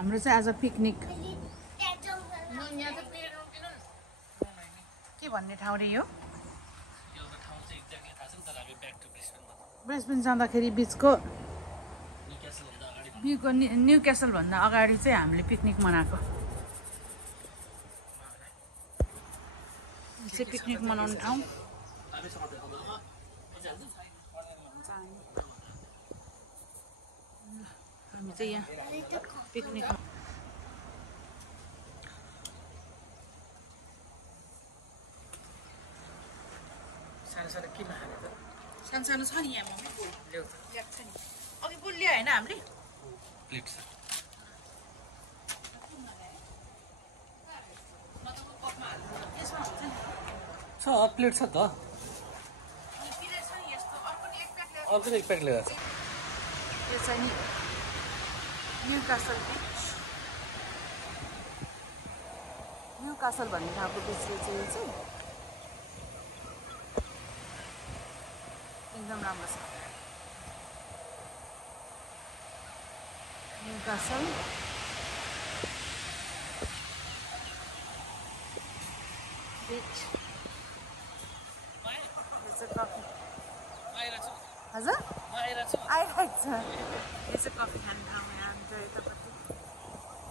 हाम्रो चाहिँ आज पिकनिक के भन्ने ठाउँ रे यो ब्रिस्बेन जाँदाखेरि बिचको न्यू क्यासल भन्दा अगाडि चाहिँ हामीले पिकनिक मनाएको पिकनिक मनाउने ठाउँ हामी चाहिँ यहाँ पिकनिक सानो छ नि यहाँ मम्मी ल्याएको छ नि अघि बोल ल्यायो होइन हामीले प्लेट छ प्लेट छ त अर्को एक प्याक लिएर यो चाहिँ नि न्यू कासल भन्ने ठाउँको बिच चाहिँ यो चाहिँ एकदम राम्रो छ न्यू कासल बिच कफी हजुर आइरहेको छ यो चाहिँ कफी खाने ठाउँ यहाँ अन्त यतापट्टि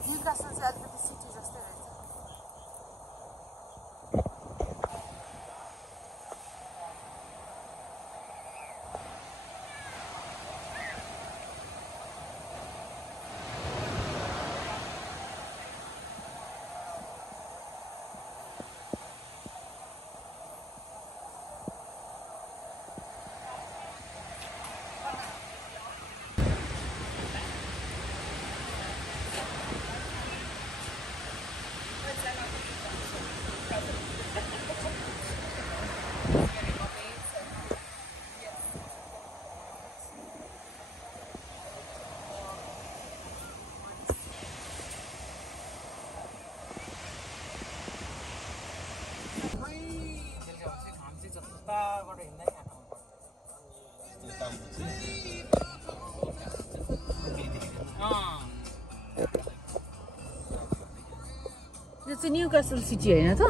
न्यू कासल चाहिँ अलिकति सिटी जस्तै रहेछ यो चाहिँ न्यू कासल सिटी होइन त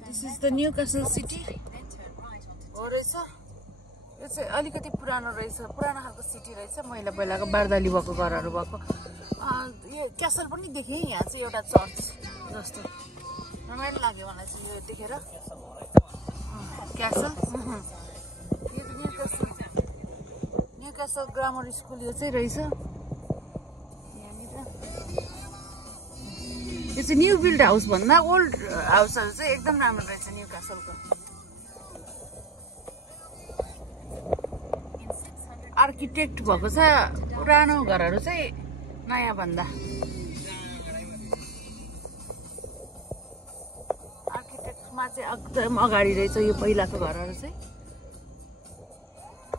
this is the new castle city हो रहेछ यो चाहिँ अलिकति पुरानो रहेछ पुरानो खालको सिटी रहेछ पहिला पहिलाको बारदाली भएको घरहरू भएको यो क्यासल पनि देखेँ यहाँ चाहिँ एउटा चर्च जस्तो रमाइलो लाग्यो मलाई चाहिँ यो देखेर क्यासल यो न्यू कासल ग्रामर स्कुल यो चाहिँ रहेछ यो चाहिँ न्यू बिल्ड हाउस भन्दा ओल्ड हाउसहरू चाहिँ एकदम राम्रो रहेछ न्यू कासलको आर्किटेक्ट भएको छ पुरानो घरहरू चाहिँ नयाँ भन्दा आर्किटेक्टमा चाहिँ एकदम अगाडि रहेछ यो पहिलाको घरहरू चाहिँ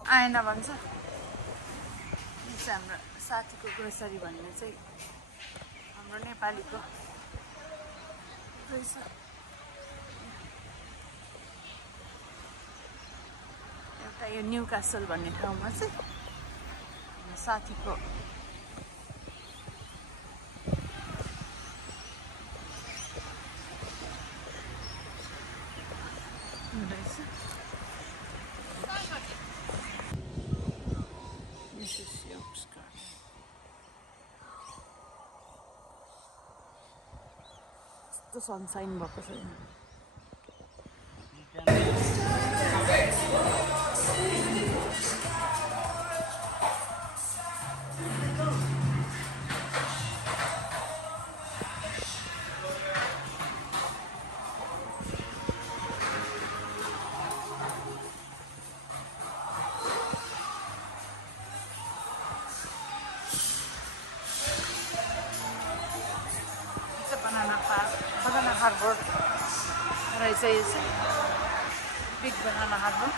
आएन भन्छ यो चाहिँ हाम्रो साथीको ग्रोसरी भन्ने चाहिँ हाम्रो नेपालीको रहेछ एउटा यो न्यू कासल भन्ने ठाउँमा चाहिँ साथीको रहेछ यस्तो सनसाइन भएको छ banana harbor रहेछ यो चाहिँ बिग बनाना harbor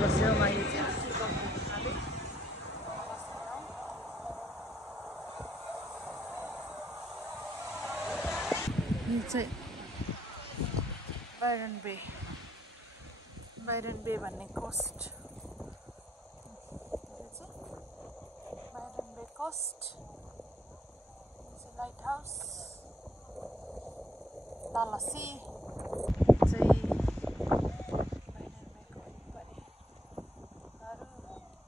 घरको छेउमा यो चाहिँ बाइरन बे भन्ने कोस्ट बाइरन बे कोस्ट लाइट हाउस तल सी चाहिँ बाइरन बेको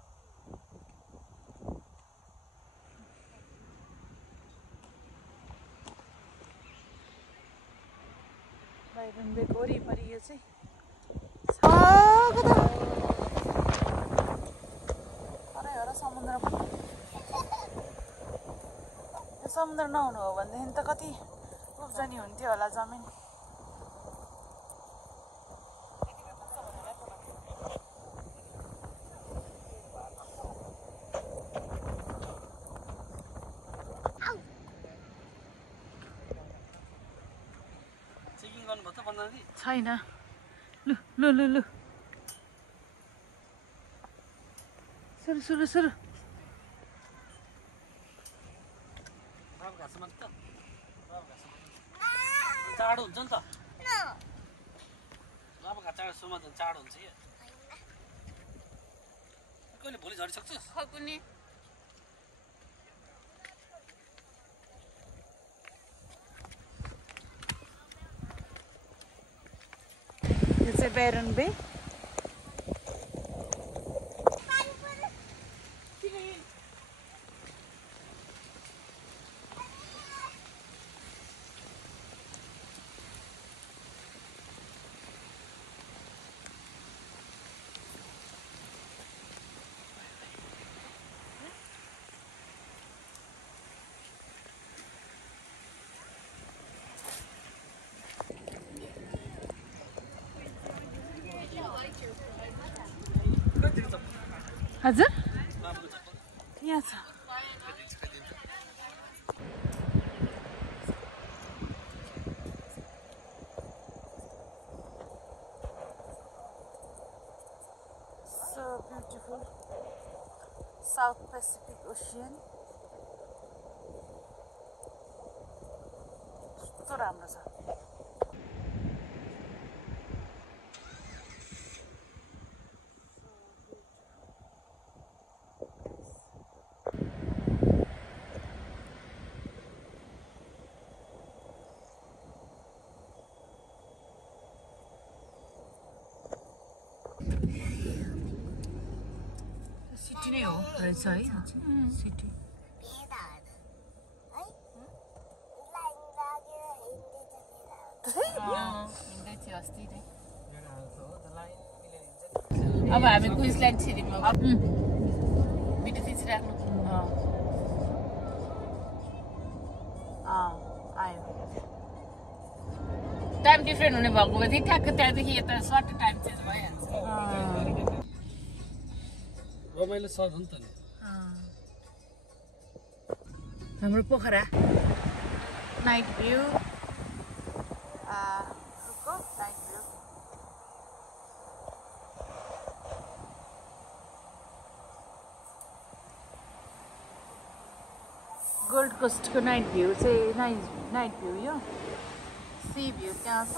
बाइरन बेको वरिपरि यो चाहिँ समुद्र पनि समुद्र नहुनु हो भनेदेखि त कति उब्जनी हुन्थ्यो होला जमिन छैन लु लु लु लु सुरु सुरु सुरु चाँडो हुन्छ नि त चाँडो सुमा चाँडो हुन्छ कहिले भोलि झरिसक्छस् कुनै यो चाहिँ बाइरन बे हजुर यहाँ छ So beautiful South Pacific Ocean कस्तो राम्रो छ सिटी नै हो रहेछ है सिटी अब हामी क्विन्सल्यान्ड छिरिङमा भिडियो खिचिराख्नु आयो टाइम डिफ्रेन्ट हुने भएको भए ठ्याक्क त्यहाँदेखि यता सर्ट टाइम चेन्ज भइहाल्छ रमाइलो छ नि त हाम्रो Pokhara night view night view gold कोस्टको night view चाहिँ नाइट भ्यू यो सी भ्यू त्यहाँ छ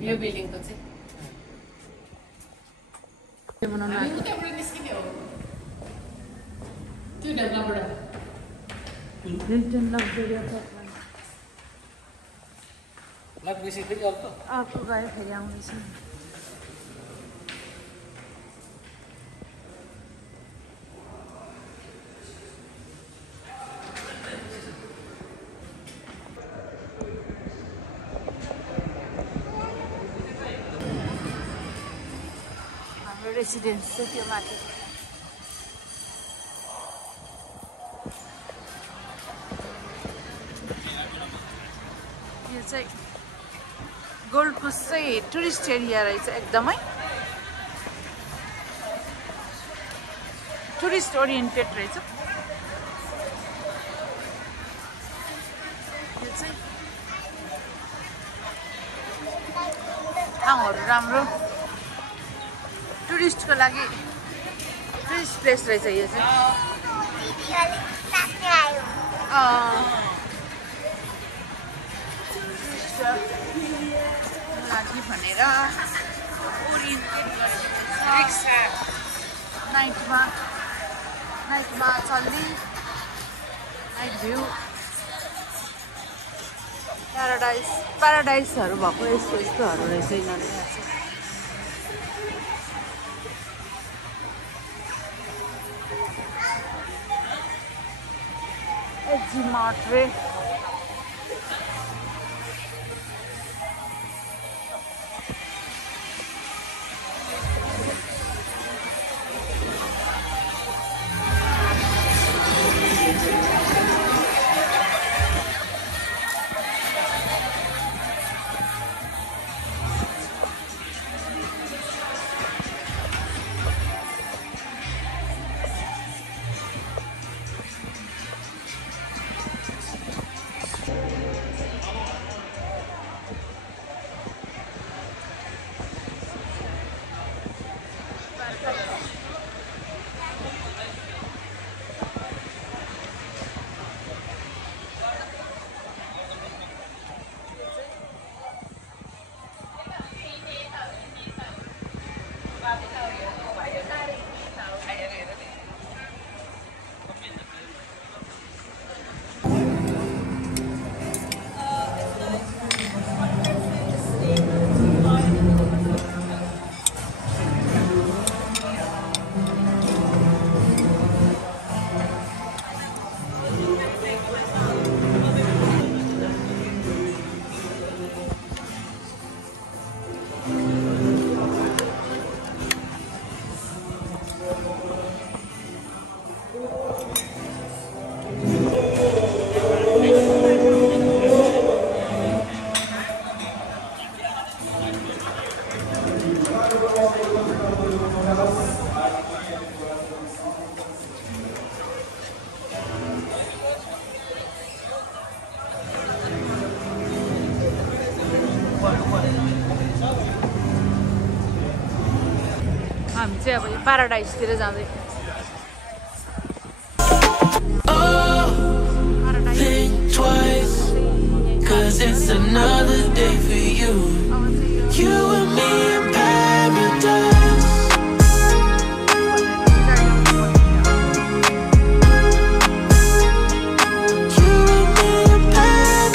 यो बिल्डिङको चाहिँ अर्को गयो फेरि आउँदैछ रेसिडेन्स चाहिँ त्यो माथि यो चाहिँ गोल्ड कोस्ट चाहिँ टुरिस्ट एरिया रहेछ एकदमै टुरिस्ट ओरिएन्टेड रहेछ चाहिँ ठाउँहरू राम्रो टुरिस्टको लागि टुरिस्ट प्लेस रहेछ यो चाहिँ लागि भनेर नाइटमा चल्ने नाइट भ्यू प्याराडाइसहरू भएको यस्तोहरू रहेछ यिनीहरू एजी मार्ट रे हामी चाहिँ अब यो प्याराडाइसतिर जाँदै It's another day for you. You and me in paradise. You and me in paradise.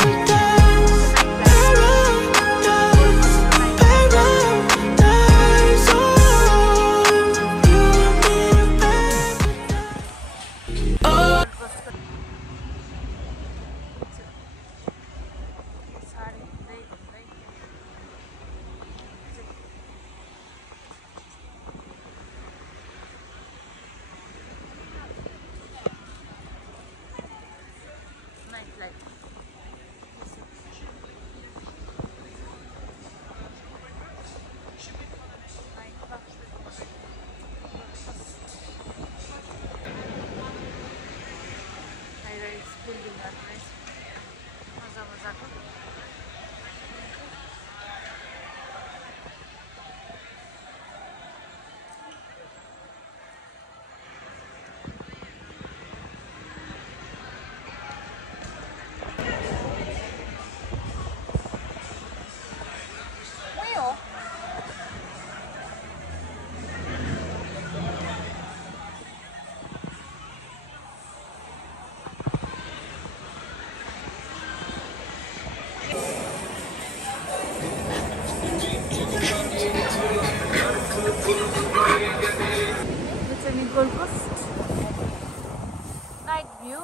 Paradise, paradise. Oh, you and me in paradise. Oh. Gold Coast night view.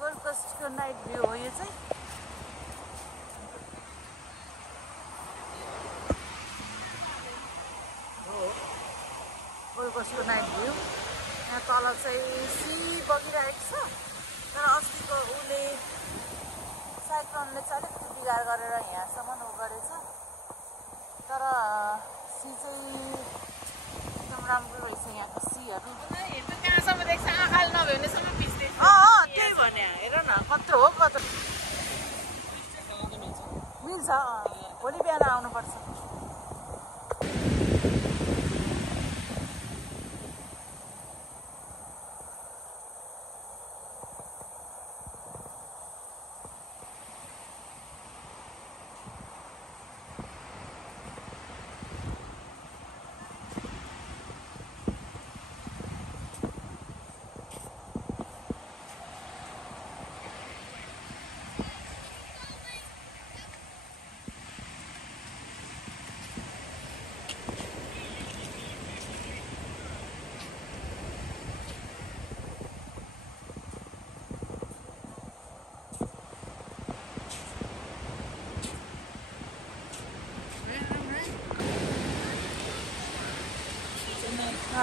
Gold Coast को night view हो यो चाहिँ Gold Coast को night view. यहाँ तल चाहिँ C बगिरहेको छ तर अस्तिको उले साइक्लोनले चाहिँ अलिकति बिगार गरेर यहाँसम्म उ गरेछ तर सी चाहिँ एकदम राम्रो रहेछ यहाँको सीहरू कहाँसम्म देख्छ आँखाले नभ्याउनेसम्म भिज्दै त्यही भने हेर न कत्रो हो कत्रो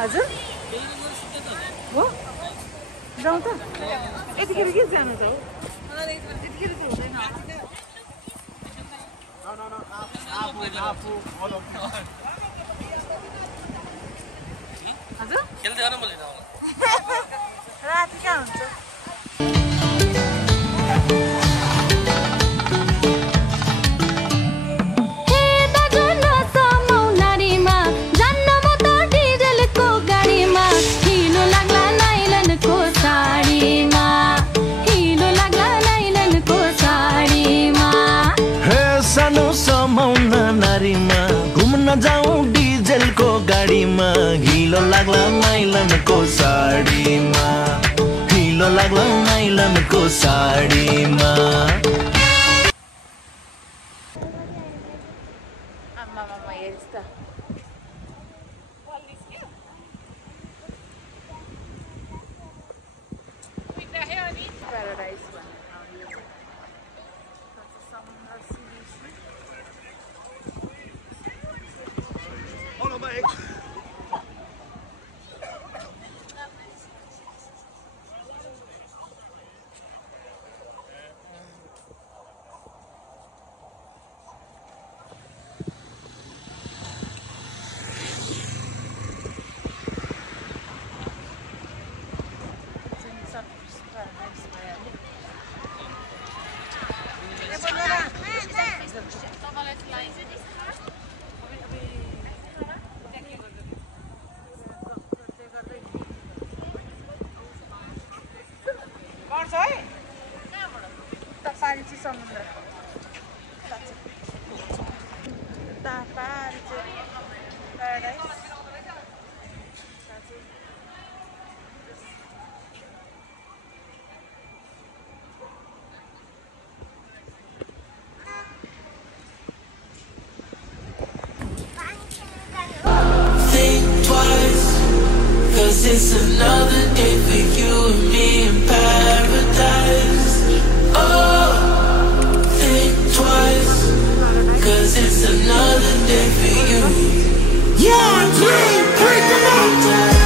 हजुर हो जाउँ त यतिखेर के जानु त हो यतिखेर त हुँदैन हजुर खेल्दै गर्न मैले राति कहाँ हुन्छ जाऊं डीजल को गाड़ी में हिलो लागला नाइलन को साड़ी में हिलो लागला नाइलन को साड़ी में आमा मामा हेर्छ त प्याराडाइज गर्छ है त पानी चाहिँ समुद्र पानी चाहिँ paradise Cause it's another day for you and me in paradise. Oh, think twice. Cause it's another day for you. 1, 2, 3, come on!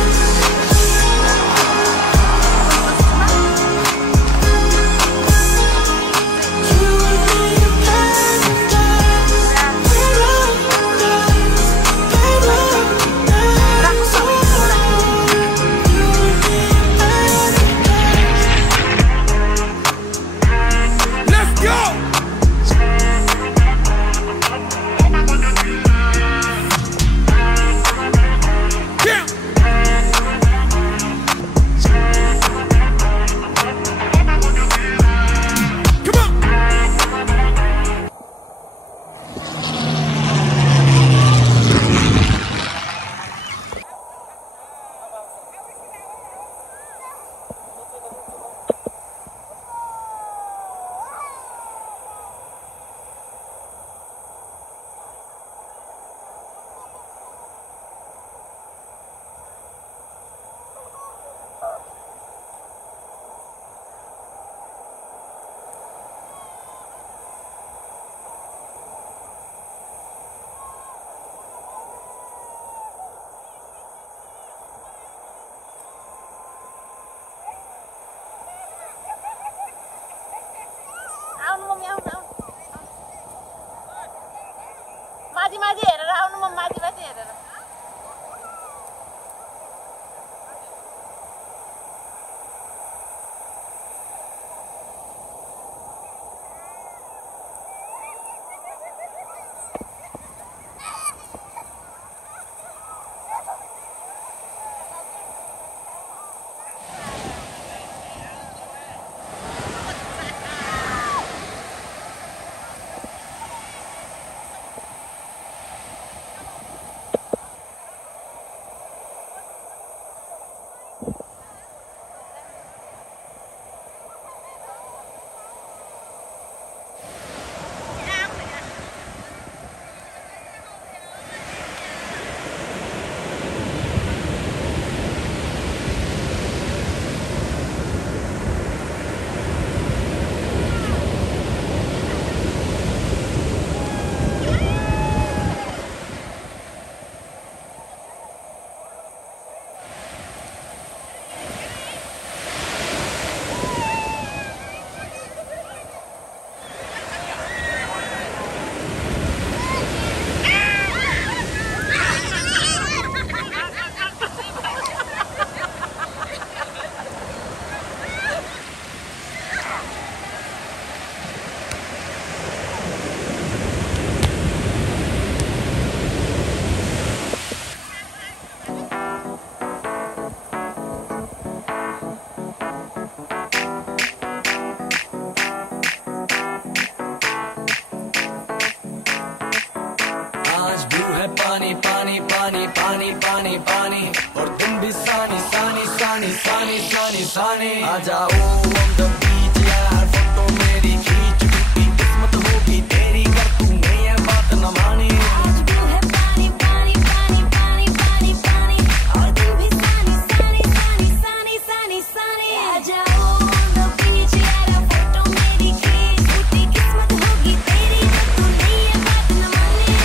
पानी पानी पानी पानी पानी पानी और तुम भी सानी सानी सानी सानी सानी सानी आ जाओ on the beach यार फोटो मेरी खींच टूटी किस्मत होगी तेरी कर तू नहीं ये बात न मानी आज भी है पानी पानी पानी पानी पानी पानी और तुम भी सानी सानी सानी सानी सानी सानी आ जाओ on the beach यार फोटो मेरी खींच टूटी किस्मत होगी तेरी कर तू नहीं ये बात न मानी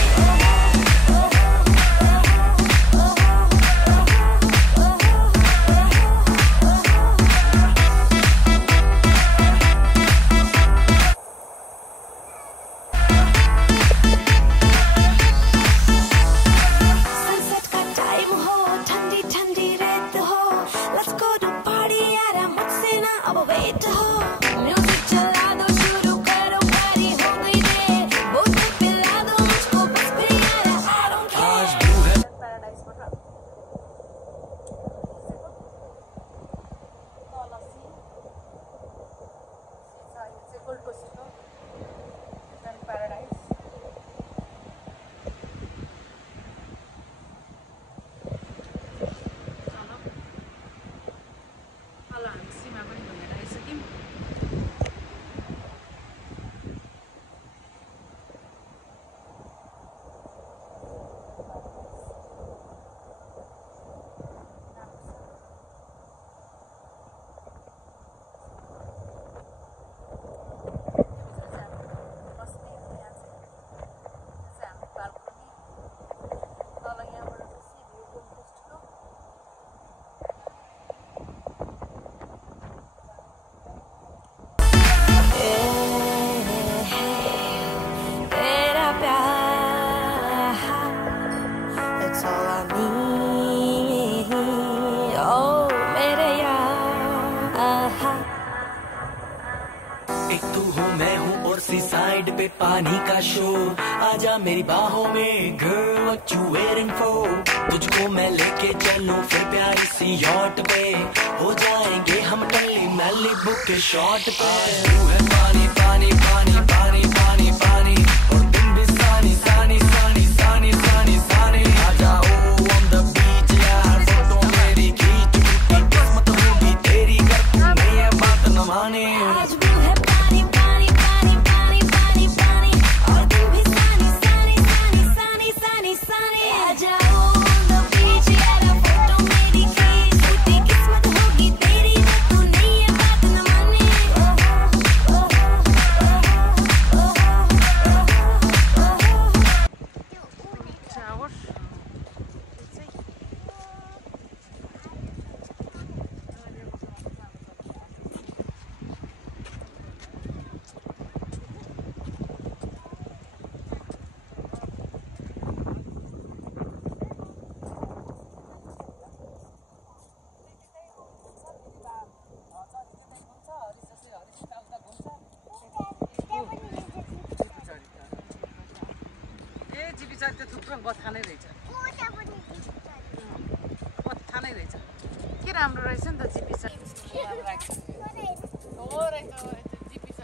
सनसेट का टाइम हो ठंडी ठंडी रात हो लेट्स गो टू पार्टी यार मुझसे ना अब वेट हो म्यूजिक चला दो शुरू करो पार्टी हो गई दे बोतल पिला दो मुझको बस फिर यार आई डोंट आज केयर तू है तेरा प्यार That's all I need Oh मेरे यार एक तू हो मैं हूँ और सी साइड पे पानी का शोर आजा मेरी बाहों में girl what you waiting for तुझको मैं लेके चलूं फिर प्यारी सी यॉट पे हो जाएंगे हम टल्ली मैली बुक के शॉट पे तू है पानी पानी पानी पानी पानी पानी और तुम भी सानी सानी सानी सानी सानी सानी आ जाओ on the beach यार फोटो मेरी खींच टूटी किस्मत होगी तेरी कर तू नहीं ये बात न माने आज भी है पानी पानी पानी पानी पानी पानी और तुम भी सानी सानी सानी सानी सानी सानी आ जाओ on the beach यार फोटो मेरी खींच टूटी किस्मत होगी तेरी कर तू नहीं ये बात न माने थुप्रो बथा नै रहेछ बथा नै रहेछ के राम्रो रहेछ नि त जिपी छ जिपी छ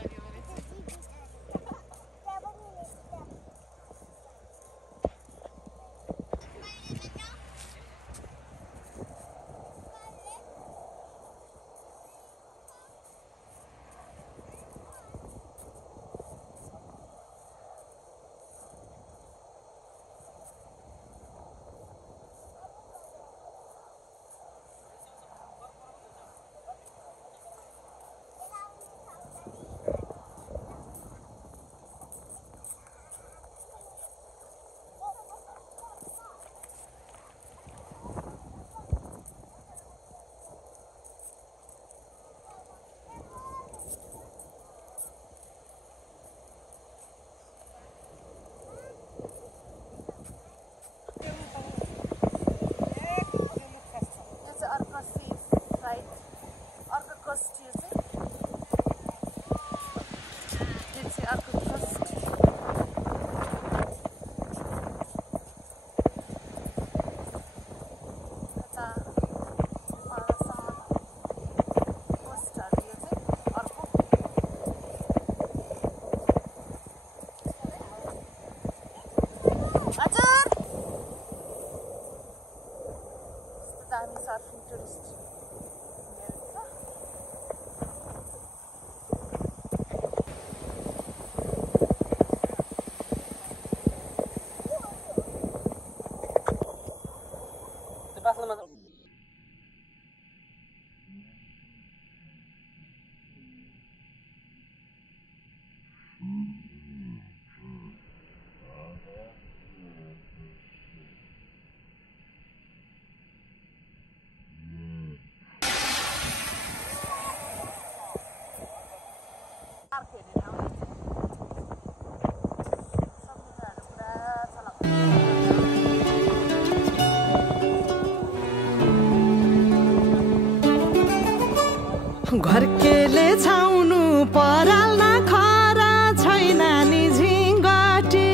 घरकेले छाउनु पराल्न खरा छैन नि झिङ्गटी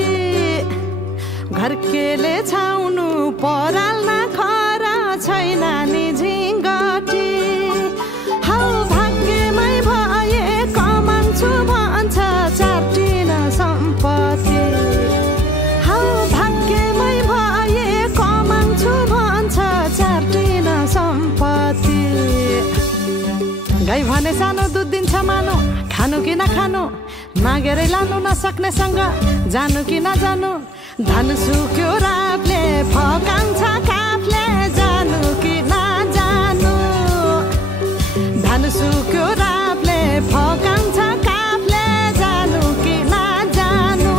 घरकेले छाउनु पराल्न खरा छैन नि झिङ्गटी हौ भाग्यमै भए कमान्छु भन्छ चाटिन सम्पत्ति हौ भाग्यमै भए कमान्छु भन्छ चाटिन सम्पत्ति गाई भने सानो दुध दिन्छ मानो खानु कि नखानु मागेरै लानु नसक्नेसँग जानु कि नजानु धन सुक्यो रातले फकाउँछ काफले जानु कि नजानु धन सुक्यो रातले फकाउँछ काफले जानु कि नजानु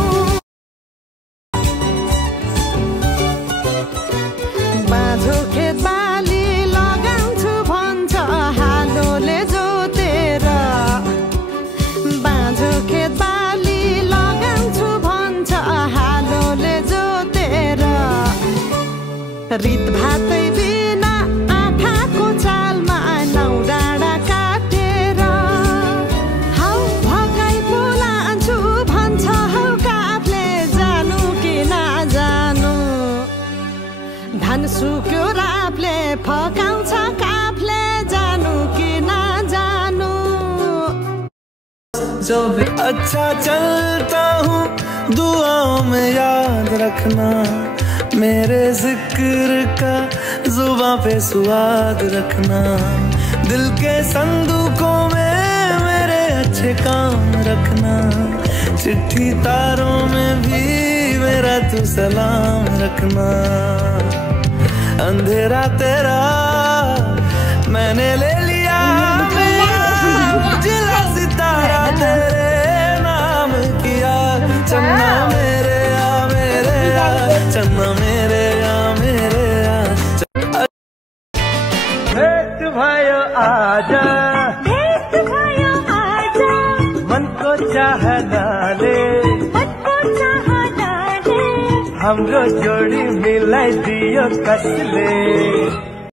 बाँझो खेत बाली लगाउँछु भन्छ हालोले जोतेर बाँझो खेत बाली लगाउँछु भन्छ हालोले जोतेर रित भातै बिना आँखाको चालमा नौ डाँडा काटेर हौ भगाई बोलान्छु भन्छ हौ काफले जानु कि नजानु धन सुक्यो रापले फकाउँछ काफले जानु कि नजानु जो भी अच्छा चलता हूँ दुआओं में याद रखना मेरे जिक्र का जुबां पे स्वाद रखना दिल के संदूकों में मेरे अच्छे काम रखना चिट्ठी तारों में भी मेरा तू सलाम रखना अंधेरा तेरा मैंने ले लिया उजला सितारा तेरे नाम किया चन्ना मेरे आ चन्ना मेरे आ भेट भयो आजा मन को चाहनाले हाम्रो जोडी मिलाइदियो कसले